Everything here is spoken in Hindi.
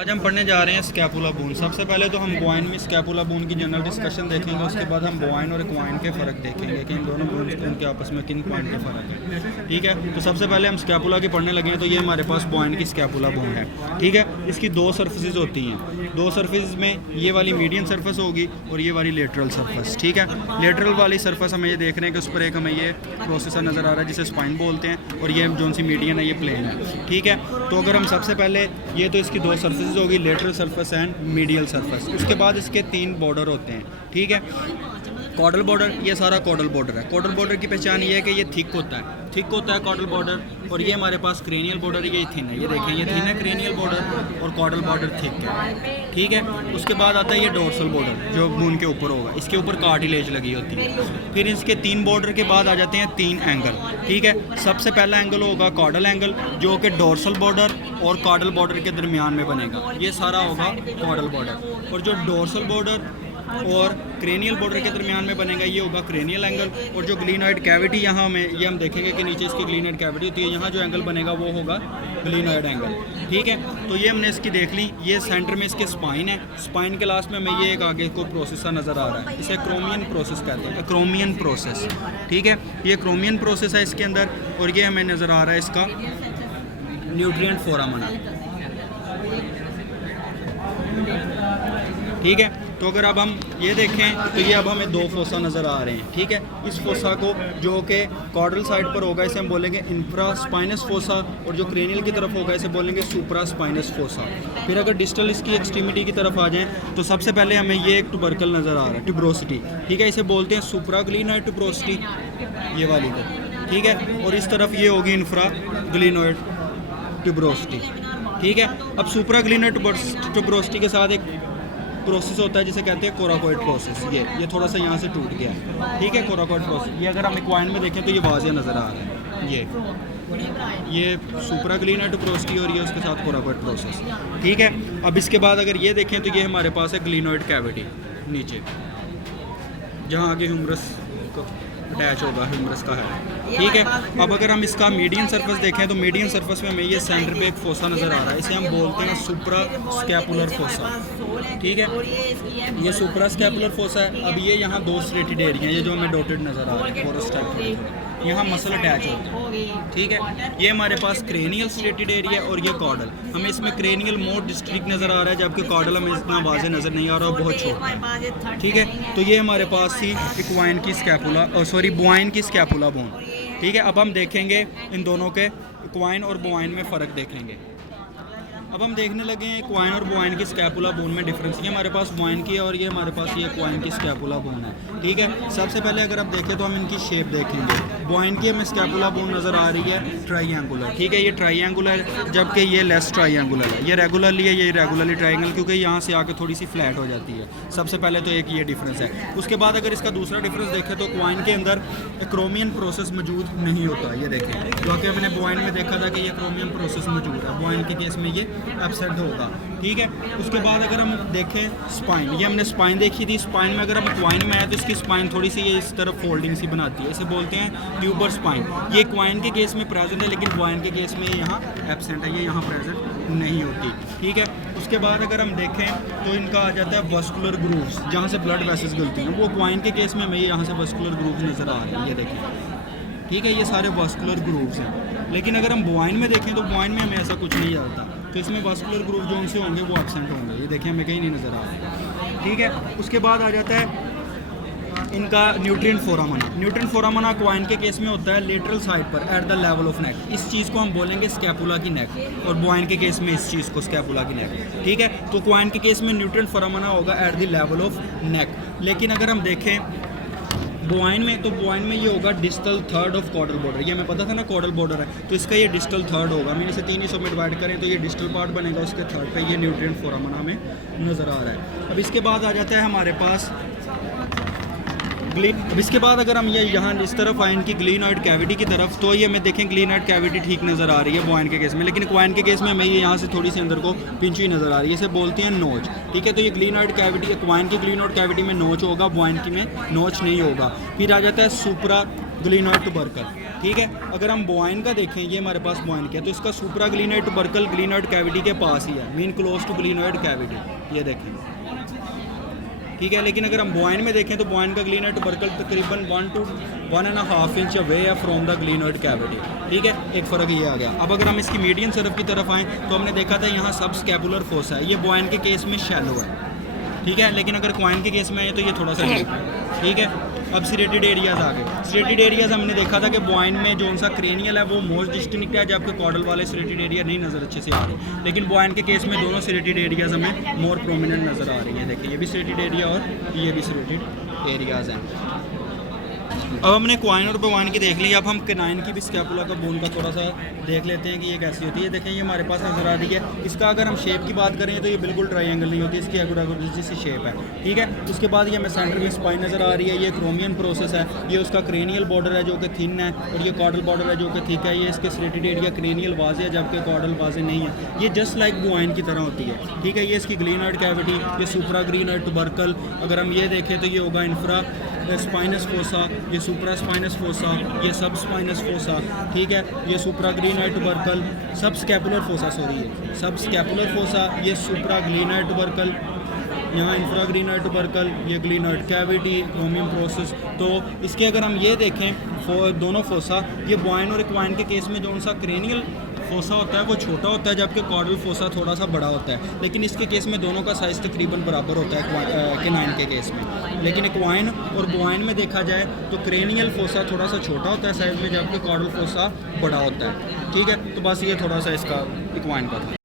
आज हम पढ़ने जा रहे हैं स्कैपुला बोन। सबसे पहले तो हम ग्वाइन में स्कैपुला बोन की जनरल डिस्कशन देखेंगे, उसके बाद हम ग्वाइन और एक्वाइन के फ़र्क देखेंगे कि इन दोनों बोन्स के उनके आपस में किन पॉइंट के फ़र्क है। ठीक है, तो सबसे पहले हम स्कैपुला की पढ़ने लगे हैं। तो ये हमारे पास ग्वाइन की स्कैपुला बोन है। ठीक है, इसकी दो सर्फेसिस होती हैं। दो सर्फेसिस में ये वाली मीडियम सर्फेस होगी और ये वाली लेटरल सर्फेस। ठीक है, लेटरल वाली सर्फेस हमें ये देख रहे हैं कि उस पर एक हमें ये प्रोसेसर नज़र आ रहा है जिसे स्पाइन बोलते हैं, और ये जोन सी मीडियन है ये प्लेन है। ठीक है, तो अगर हम सबसे पहले ये तो इसकी दो सर्फेसिस होगी, lateral surface and medial surface. उसके बाद इसके तीन बॉर्डर होते हैं। ठीक है, कॉडल बॉर्डर, ये सारा कॉडल बॉर्डर है। कॉडल बॉर्डर की पहचान ये है कि ये थिक होता है, थिक होता है कॉडल बॉर्डर। और ये हमारे पास क्रेनियल बॉर्डर, ये थिन है, ये देखें ये थिन है क्रेनियल बॉर्डर, और कॉडल बॉर्डर थिक है। ठीक है, उसके बाद आता है ये डोर्सल बॉर्डर जो बून के ऊपर होगा, इसके ऊपर कार्टिलेज लगी होती है। फिर इसके तीन बॉर्डर के बाद आ जाते हैं तीन एंगल। ठीक है, सबसे पहला एंगल होगा कॉडल एंगल जो कि डोर्सल बॉर्डर और कॉडल बॉर्डर के दरमियान में बनेगा, ये सारा होगा कॉडल बॉर्डर। और जो डोर्सल बॉर्डर और क्रेनियल बॉर्डर के दरमियान में बनेगा ये होगा क्रेनियल एंगल। और जो ग्लीनॉइड कैविटी यहाँ में ये हम देखेंगे कि नीचे इसकी ग्लीनॉइड कैविटी होती है, यहाँ जो एंगल बनेगा वो होगा ग्लीनॉइड एंगल। ठीक है, तो ये हमने इसकी देख ली। ये सेंटर में इसके स्पाइन है, स्पाइन के लास्ट में हमें ये एक आगे को प्रोसेस नज़र आ रहा है, इसे क्रोमियन प्रोसेस कहते हैं, क्रोमियन प्रोसेस। ठीक है, ये क्रोमियन प्रोसेस है इसके अंदर, और ये हमें नज़र आ रहा है इसका न्यूट्रिएंट फोरामना। ठीक है, तो अगर अब हम ये देखें तो ये अब हमें दो फोसा नज़र आ रहे हैं। ठीक है, इस फोसा को जो कि कॉर्डल साइड पर होगा इसे हम बोलेंगे इंफ्रास्पाइनस फोसा, और जो क्रेनियल की तरफ होगा इसे बोलेंगे सुप्रास्पाइनस फोसा। फिर अगर डिस्टल इसकी एक्सट्रीमिटी की तरफ आ जाएँ तो सबसे पहले हमें ये एक ट्यूबरकल नज़र आ रहा है, ट्यूब्रोसिटी। ठीक है, इसे बोलते हैं सुप्राग्लिनॉइड ट्यूब्रोसिटी, ये वाली को। ठीक है, और इस तरफ ये होगी इंफ्राग्लिनॉइड ट्यूब्रोसिटी। ठीक है, अब सुप्राग्लिनॉइड ट्यूब्रोसिटी के साथ एक प्रोसेस होता है जिसे कहते हैं कोराकोइड प्रोसेस। ये थोड़ा सा यहाँ से टूट गया है। ठीक है, कोराकोइड प्रोसेस, ये अगर हम एक्वाइन में देखें तो ये वाज़ेह नज़र आ रहा है। ये सुप्राग्लिनॉइड ट्यूब्रोसिटी और ये उसके साथ कोराकोइड प्रोसेस। ठीक है, अब इसके बाद अगर ये देखें तो ये हमारे पास है ग्लिनॉइड कैविटी नीचे, जहाँ आगे ह्यूमरस को अटैच होगा, ह्यूमरस का है। ठीक है, अब अगर हम इसका मीडियम सरफेस देखें तो मीडियम सरफेस में हमें ये सेंटर पे एक फोसा नज़र आ रहा है, इसे हम बोलते हैं सुप्रा स्कैपुलर फोसा। ठीक है, ये सुप्रा स्कैपुलर फोसा है। अब ये यहाँ दो स्ट्रेटेड एरिया, ये जो हमें डॉटेड नज़र आ रहा है फोरस टाइप, यहाँ मसल अटैच होता है। ठीक है, ये हमारे पास क्रेनियल स्ट्रेटेड एरिया और ये कॉर्डल, हमें इसमें क्रेनियल मोर डिस्ट्रिक्ट नज़र आ रहा है, जबकि कॉर्डल हमें इतना वाज़े नज़र नहीं आ रहा, बहुत छोटा है। ठीक है, तो ये हमारे पास थी इक्वाइन की स्कैपुला, सॉरी बुआइन की स्कैपुला बोन। ठीक है, अब हम देखेंगे इन दोनों के इक्वाइन और बुआइन में फ़र्क देखेंगे। अब हम देखने लगे हैं क्वाइन और बुआइन की स्कैपुला बोन में डिफरेंस। ये हमारे पास बुआइन की है और ये हमारे पास ये क्वाइन की स्कैपुला बोन है। ठीक है, सबसे पहले अगर आप देखें तो हम इनकी शेप देखेंगे। बुआइन की हमें स्कैपुला बोन नज़र आ रही है ट्राइंगुलर। ठीक है, ये ट्राइंगुलर, जबकि ये लेस ट्राइंगुलर है। ये रेगुलरली है, ये रेगुलरली ट्राइंगल, क्योंकि यहाँ से आके थोड़ी सी फ्लैट हो जाती है। सबसे पहले तो एक ये डिफरेंस है। उसके बाद अगर इसका दूसरा डिफरेंस देखें तो क्वाइन के अंदर क्रोमियन प्रोसेस मौजूद नहीं होता। ये देखें, जो कि हमने बुआइन में देखा था कि ये क्रोमियन प्रोसेस मौजूद है, बुआइन के केस में ये एब्सेंट होगा। ठीक है, उसके बाद अगर हम देखें स्पाइन, ये हमने स्पाइन देखी थी। स्पाइन में अगर हम क्वाइन में आए तो इसकी स्पाइन थोड़ी सी ये इस तरफ फोल्डिंग सी बनाती है, इसे बोलते हैं ट्यूबर स्पाइन। ये क्वाइन के केस में प्रेजेंट है, लेकिन बुआइन के केस में यहाँ एब्सेंट है, ये यहाँ प्रेजेंट नहीं होती। ठीक है, उसके बाद अगर हम देखें तो इनका आ जाता है वस्कुलर ग्रूव्स, जहाँ से ब्लड वेसल्स गलती हैं, वो क्वाइन के केस में हमें यहाँ से वस्कुलर ग्रूव्स नज़र आ रहे हैं, ये देखें। ठीक है, ये सारे वस्कुलर ग्रूव्स हैं। लेकिन अगर हम बुआइन में देखें तो बुआइन में हमें ऐसा कुछ नहीं आता, तो इसमें वस्कुलर ग्रूव जो उनसे होंगे वो एब्सेंट होंगे, ये देखें हमें कहीं नहीं नज़र आ रहा। ठीक है, उसके बाद आ जाता है इनका न्यूट्रिएंट फोरामना। न्यूट्रिएंट फोरामना क्वाइन के केस में होता है लेटरल साइड पर at the level of neck, इस चीज़ को हम बोलेंगे स्कैपुला की नेक, और बुआइन के केस में इस चीज़ को स्कैपुला की नेक। ठीक है, तो क्वाइन के केस में न्यूट्रिएंट फोरामना होगा at the level of neck. लेकिन अगर हम देखें बुआइन में, तो बुआइन में ये होगा distal third of caudal border. ये हमें पता था ना कॉडल बॉर्डर है, तो इसका ये डिस्टल थर्ड होगा। मैंने इसे तीन हिस्सों में डिवाइड करें तो ये डिस्टल पार्ट बनेगा, उसके थर्ड पे ये न्यूट्रिएंट फोरामना हमें नज़र आ रहा है। अब इसके बाद आ जाता है हमारे पास अब इसके बाद अगर हम ये यहाँ इस तरफ आए इनकी ग्लिनॉइड कैविटी की तरफ, तो ये हमें देखें ग्लिनॉइड कैविटी ठीक नज़र आ रही है बुआइन के केस में, लेकिन क्वाइन के केस में हमें ये यहाँ से थोड़ी सी अंदर को पिंची नज़र आ रही है, इसे बोलते हैं नोच। ठीक है, तो ये ग्लिनॉइड कैविटी, क्वाइन की ग्लिनॉइड कैविटी में नोच होगा, बुआइन की में नोच नहीं होगा। फिर आ जाता है सुप्रा ग्लिनॉइड टुबरकल, ठीक है। अगर हम बोआइन का देखें, ये हमारे पास बोआइन का है, तो इसका supra glenoid tubercle glenoid cavity के पास ही है, mean close to glenoid cavity, ये देखें, ठीक है। लेकिन अगर हम बोआइन में देखें तो बोआइन का ग्लिनॉइड टुबरकल तकरीबन 1 to 1.5 इंच अवे है फ्रॉम द ग्लिनॉइड कैविटी, ठीक है। एक फ़र्क ये आ गया। अब अगर हम इसकी मीडियन सरफ की तरफ आएँ तो हमने देखा था यहाँ सब स्कैपुलर फोसा है, ये बोआइन के केस में शैलो है, ठीक है। लेकिन अगर क्वाइन के केस में आए तो ये थोड़ा सा डीप है, ठीक है। अब सिरेटेड एरियाज़ आ गए। सिरेटेड एरियाज़ हमने देखा था कि बोआइन में जो उनका क्रेनियल है वो मोस्ट डिस्टिंक्ट है, जबकि कॉर्डल वाले सिरेटेड एरिया नहीं नज़र अच्छे से आ रहे। लेकिन बोआइन के केस में दोनों सिरेटेड एरियाज़ हमें मोर प्रोमिनेंट नज़र आ रही है। देखिए, ये भी सिरेटेड एरिया और ये भी सिरेटेड एरियाज़ हैं। अब हमने क्वाइन और बोआइन की देख ली, अब हम केनाइन की भी स्कैपुला का बोन का थोड़ा सा देख लेते हैं कि ये कैसी होती है। देखें, ये हमारे पास नज़र आ रही है। इसका अगर हम शेप की बात करें तो ये बिल्कुल ट्रायंगल नहीं होती, इसकी एगोडागोडी सी शेप है, ठीक है। उसके बाद ये हमें सेंटर में स्पाइन नज़र आ रही है, ये क्रोमियन प्रोसेस है। ये उसका क्रेनियल बॉर्डर है जो कि थिन है, और ये कॉर्डल बॉर्डर है जो कि थिक है। ये इसके सिरेटेड एरिया क्रेनियल वाज़े है जबकि कॉर्डल वाज़े नहीं है। ये जस्ट लाइक बोआइन की तरह होती है, ठीक है। ये इसकी ग्लिनॉइड कैविटी, ये सुप्रा ग्लिनॉइड टुबरकल। अगर हम ये देखें तो ये होगा इंफ्रा स्पाइनस फोसा, ये सुप्रा स्पाइनस फोसा, ये सब स्पाइनस फोसा, ठीक है। ये सुप्रा ग्लिनॉइड टुबरकल, सब स्कैपुलर फोसा, सॉरी, ये सब स्कैपुलर फोसा, ये सुप्रा ग्लिनॉइड टुबरकल, यहाँ इंफ्रा ग्लिनॉइड टुबरकल, ये ग्लिनॉइड कैविटी, क्रोमियम प्रोसेस। तो इसके अगर हम ये देखें दोनों फोसा, ये बोआइन और क्वाइन के केस में जो उनका क्रेनियल फोसा होता है वो छोटा होता है, जबकि कॉर्डल फोसा थोड़ा सा बड़ा होता है। लेकिन इसके केस में दोनों का साइज़ तकरीबन बराबर होता है केनाइन के केस में। लेकिन क्वाइन और बोआइन में देखा जाए तो क्रेनियल फोसा थोड़ा सा छोटा होता है साइज़ में, जबकि कॉर्डल फोसा बड़ा होता है, ठीक है। तो बस ये थोड़ा सा इसका इक्वाइन का था।